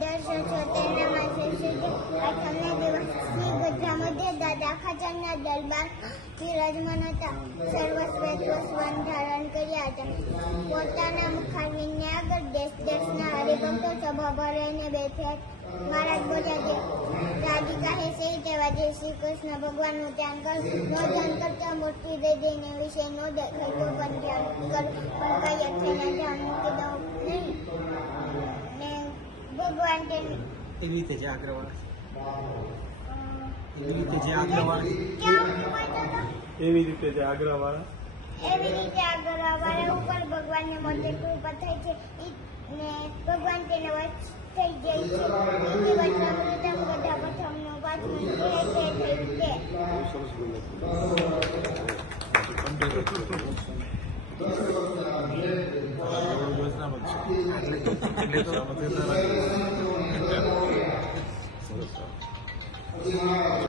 1777 માસે આઠમના દિવસની ગઢામધ્ય દાદા ખાચરના દરબાર બિરાજમાન હતા. સર્વશ્વેત વસ્ત્ર ધારણ કર્યા હતા. પોતાના મુખારવિંદને આગળ દેશના હરિભક્તો સભા ભરાઈને બેઠા. મહારાજ બોલ્યા કે રાધિકા હે સહી કહેવા જે શ્રી કૃષ્ણ ભગવાનનું ધ્યાન કર. નો ધ્યાન કરતા મૂર્તિ દઈને વિષય નો દેખાય તો પણ ધ્યાન કર. પણ કઈ અર્થેના ધ્યાન મૂકી દઉં નહીં. ને ભગવાન તેની એવી રીતે જે આગ્રહવાળા એવી રીતે જે આગ્રહવાળા ઉપર ભગવાનને મોટે કૃપા થાય છે. ને ભગવાન તેને વશ થઈ જાય છે. એની વચનામૃતમ બધા પ્રથમનો પાંચમો અધ્યાય થઈ છે.